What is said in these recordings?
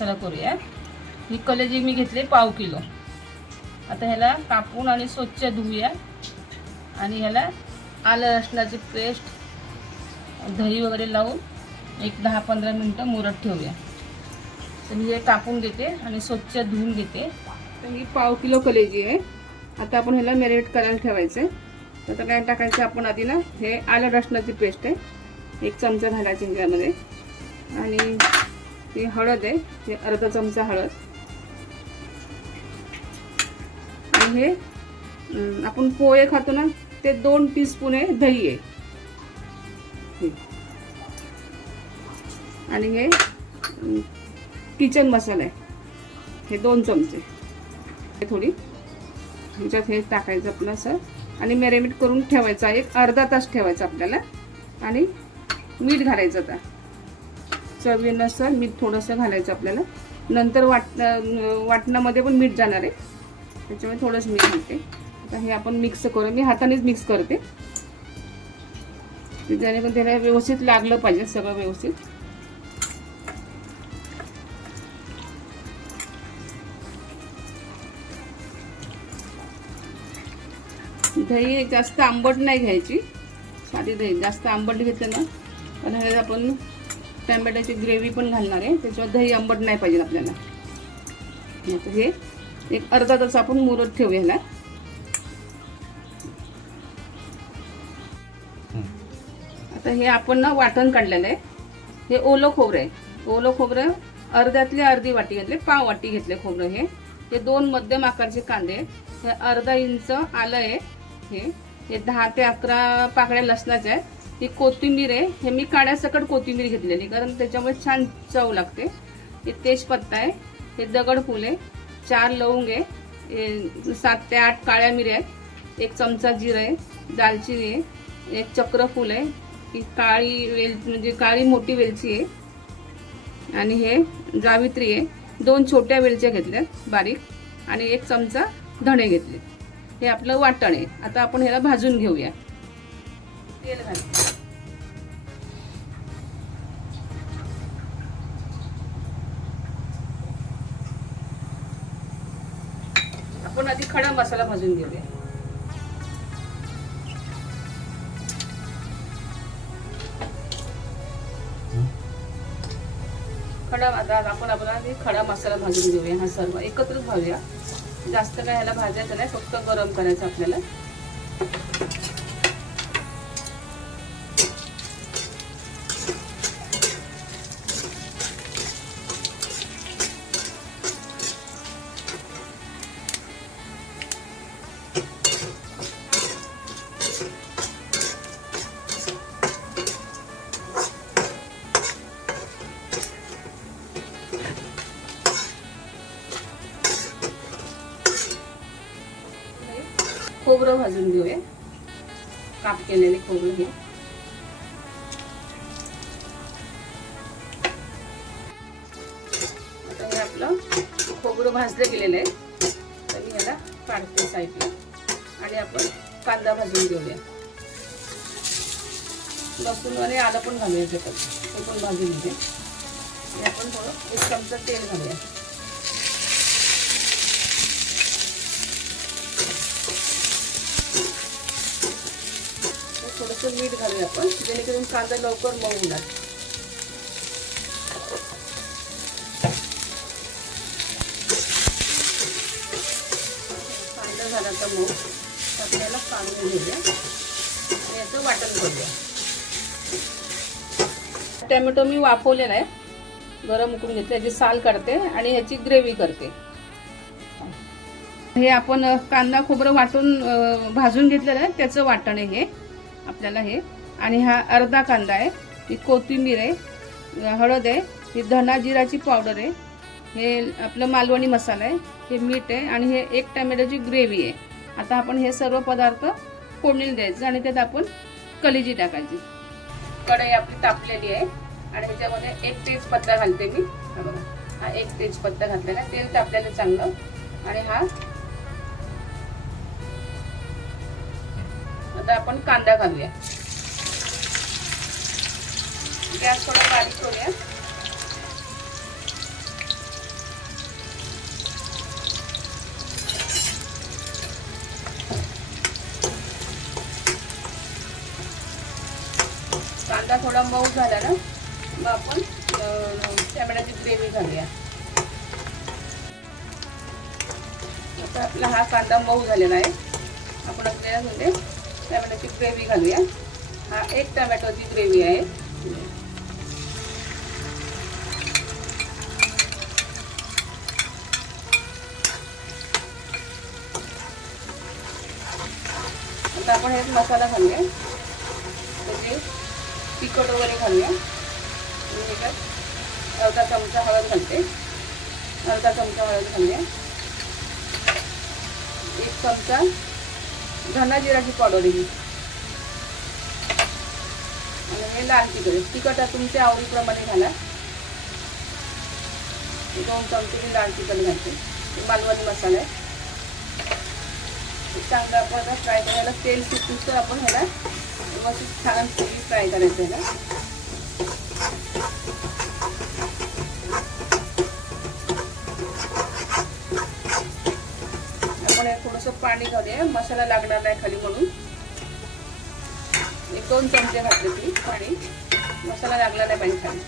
मसाला करूया। ही कलेजी मी घेतले पाव किलो। आता ह्याला कापून आणि स्वच्छ धुवूया आणि ह्याला आलं लसणाची पेस्ट, दही वगैरे लावून एक 10-15 मिनटं मुरत ठेवूया। तर मी हे कापून घेते आणि स्वच्छ धुवून घेते। तर ही पाव किलो कलेजी आहे। आता आपण ह्याला मॅरिनेट करायला ठेवायचं। आता काय टाकायचं आपण आधी ना, हे आलं लसणाची पेस्ट आहे 1 चमचा घालायची ह्यामध्ये, आणि ही हळद आहे, हे अर्धा चमचा हळद, आणि हे आपण पोहे खातो ना ते 2 टीस्पून आहे दही आहे, आणि हे किचन मसाला आहे हे 2 चमचे, थोडी ह्याच्यात हे टाकायचं आपलं असं, आणि मॅरिनेट करून ठेवायचं एक अर्धा तास ठेवायचं आपल्याला। आणि मीठ घालायचं, आता चवीनुसार मीठ थोडंसं घालायचं आपल्याला। नंतर वाटणामध्ये पण मीठ जाणार आहे, त्याच्यामुळे थोडंसं मीठ घालते। आता हे आपण मिक्स करू, मी हातानेच मिक्स करते, त्याने पण त्याला व्यवस्थित लागलं पाहिजे सगळं व्यवस्थित। दही जास्त आंबट नाही घ्यायची, साधी दही जास्त आंबट घेतलं ना, पण हे आपण टोमॅटोची ग्रेव्ही पण घालणार आहे, त्याच्यावर दही आंबट नाही पाहिजे आपल्याला। आता हे एक अर्धा तास आपण मुरत ठेवूया ह्याला। आता हे आपण ना वाटण काढलेलं आहे, हे ओलं खोबरं आहे। ओलं खोबरं अर्ध्यातली अर्धी वाटी घेतले, पाव वाटी घेतले खोबरं। हे 2 मध्यम आकारचे कांदे, हे अर्धा इंच आलं आहे, हे 10 ते 11 पाकळ्या लसणाच्या आहेत, ही कोथिंबीर आहे, हे मी काड्यासकट कोथिंबीर घेतलेली कारण त्याच्यामुळे छान चव लागते। हे तेजपत्ता आहे, हे दगडफूल आहे, 4 लवंग आहे, 7 ते 8 काळ्या मिऱ्या आहेत, 1 चमचा जिरं आहे, दालचिनी आहे, 1 चक्रफूल आहे, ही काळी म्हणजे काळी मोठी वेलची आहे, आणि हे जावित्री आहे, 2 छोट्या वेलच्या घेतल्यात बारीक, आणि 1 चमचा धणे घेतले। हे आपलं वाटण आहे। आता आपण ह्याला भाजून घेऊया। तेल घाल, आपण आधी खडा मसाला भाजून घेऊया। आपण आधी खडा मसाला भाजून घेऊया। हा सर्व एकत्रच भाजूया, जास्त काय ह्याला भाजायचं नाही, फक्त गरम करायचं आपल्याला। खोबरं भाजून घेऊया, काप केलेले खोबरं हे। आता हे आपलं खोबरं भाजलं गेलेलं आहे, तर मी ह्याला काढते साईडला, आणि आपण कांदा भाजून घेऊया। लसूण आणि आलं पण घालूया त्याच्यात, ते पण भाजून घेते। आपण थोडं 1 चमचा तेल घालूया, थोडंसं मीठ घालूया आपण, जेणेकरून कांदा लवकर मऊ होणार। कांदा झाला तर मऊ, आपल्याला काढून घेऊया आणि याचं वाटण करूया। टोमॅटो मी वाफवलेला आहे, गरम उकळून घेतले, याची साल काढते आणि ह्याची ग्रेव्ही करते। हे आपण कांदा खोबरं वाटून भाजून घेतलेलं आहे, त्याचं वाटण आहे हे आपल्याला हे। आणि हा अर्धा कांदा आहे, ही कोथिंबीर आहे, हळद आहे, ही धना जिराची पावडर आहे, हे आपलं मालवणी मसाला आहे, हे मीठ आहे, आणि हे 1 टोमॅटोची ग्रेव्ही आहे। आता आपण हे सर्व पदार्थ फोडणीला द्यायचं आणि त्यात आपण कलेजी टाकायची। कढई आपली तापलेली आहे, आणि ह्याच्यामध्ये 1 तेजपत्ता घालते मी, हा 1 तेजपत्ता घातलेला, तेल तापलेलं चांगलं, आणि हा आता आपण कांदा घालूया। गॅस थोडा बारीक करूया, थोडा मऊ झाला ना मग आपण टॅमॅटोची ग्रेव्ही घालूया. आता आपला हा कांदा मऊ झालेला आहे. आपण आपल्यामध्ये टॅमॅटोची ग्रेव्ही घालूया. हा 1 टॅमॅटोची ग्रेव्ही आहे. आता आपण हे मसाला घालूया. म्हणजे तिखट वगैरे घालूया. अर्धा चमचा हळद घालते. अर्धा चमचा हळद घालूया. 1 चमचा धना जिराची पावडर ही. आणि हे लाल तिखट. तिखट तुमच्या आवडीप्रमाणे घाला. 2 चमचे लाल तिखट घालते. मालवणी मसाला आहे. चांगलं आपण फ्राय करायला तेल सुटूस तर आपण ह्याला मस्त छान फ्राय करायचं आहे ना. आपण थोडंसं पाणी घालूया. मसाला लागणार नाही खाली म्हणून. 1-2 चमचे घातले ती पाणी. मसाला लागला नाही पाणी खाली.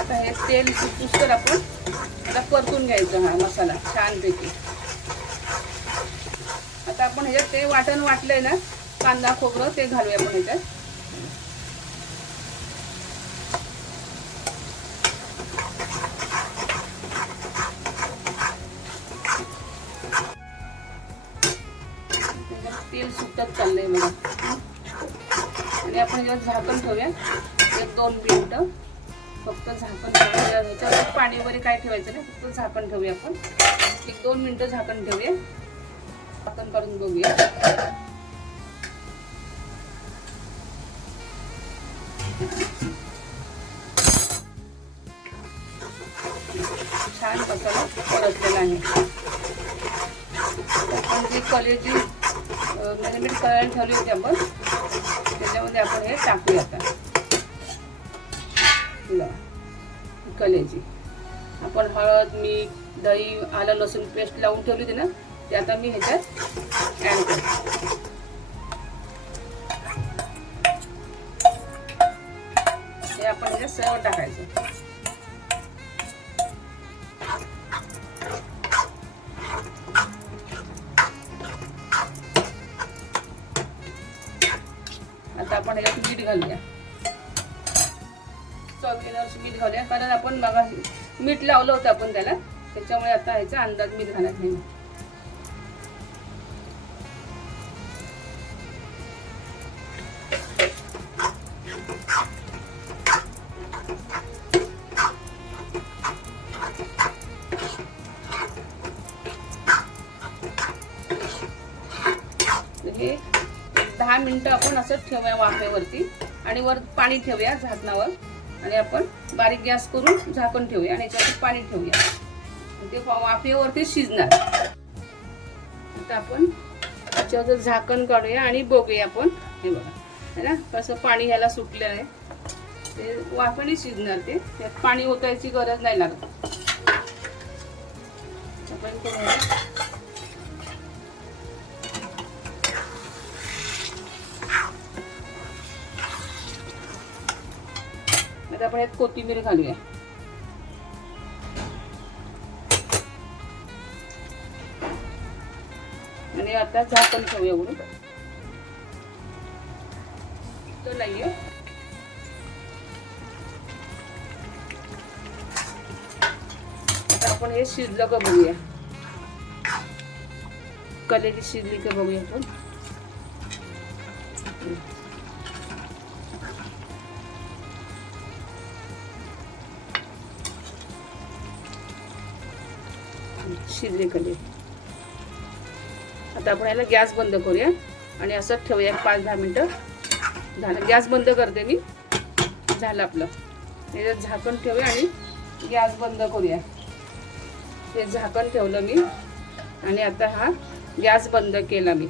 आता हे तेल सुटूस तर आपण आता परतून घ्यायचं हा मसाला छानपैकी. आता आपण ह्याच्यात ते वाटण वाटलंय ना कांदा खोबरं ते घालूया आपण ह्याच्यात. तेल सुटत चाललंय बघा. आणि आपण ह्याच्यात झाकण ठेवूया 1-2 मिनिटं. फक्त झाकण ठेवूया. ह्याच्यावर पाणी वगैरे काय ठेवायचं नाही. फक्त झाकण ठेवूया आपण. 1-2 मिनिटं झाकण ठेवूया. झाकण काढून बघूया. छान मसाला परतलेला आहे. आपण जी कलेजी मीठ करायला ठेवली होती आपण त्याच्यामध्ये आपण हे टाकूया. आता कलेजी आपण हळद मीठ दही आलं लसूण पेस्ट लावून ठेवली होती ना ते आता मी ह्याच्यात ॲड करते. हे आपण ह्याच्यात सर्व टाकायचं. आता आपण ह्याच्यात मीठ घालूया. चवीनुसार मीठ घालूया. कारण आपण बघा मीठ लावलं होतं आपण त्याला त्याच्यामुळे आता ह्याचा अंदाज मीठ घालत नाही. हे 10 मिनिटं आपण असं ठेवूया वाफेवरती. आणि वर पाणी ठेवूया झाकणावर. आणि आपण बारीक गॅस करून झाकण ठेवूया. आणि याच्यावर पाणी ठेवूया. ते वाफेवरती शिजणार. आता आपण त्याच्यावर झाकण काढूया आणि बघूया आपण. हे बघा है ना कसं पाणी ह्याला सुटलं आहे. ते वाफेने शिजणार. ते त्यात पाणी ओतायची गरज नाही लागत. आपण आता आपण यात कोथिंबीर घालूया. आणि आता झाकण ठेवूया उघडून. तो नाहीये. आता आपण हे शिजलं का बघूया. कलेजी शिजली का बघूया आपण. शिजले कले. आता आपण याला गॅस बंद करूया आणि असं ठेवूया 5-10 मिनिटं. झालं. गॅस बंद करते मी. झालं आपलं. त्याच्यात झाकण ठेवूया आणि गॅस बंद करूया. ते झाकण ठेवलं मी आणि आता हा गॅस बंद केला मी.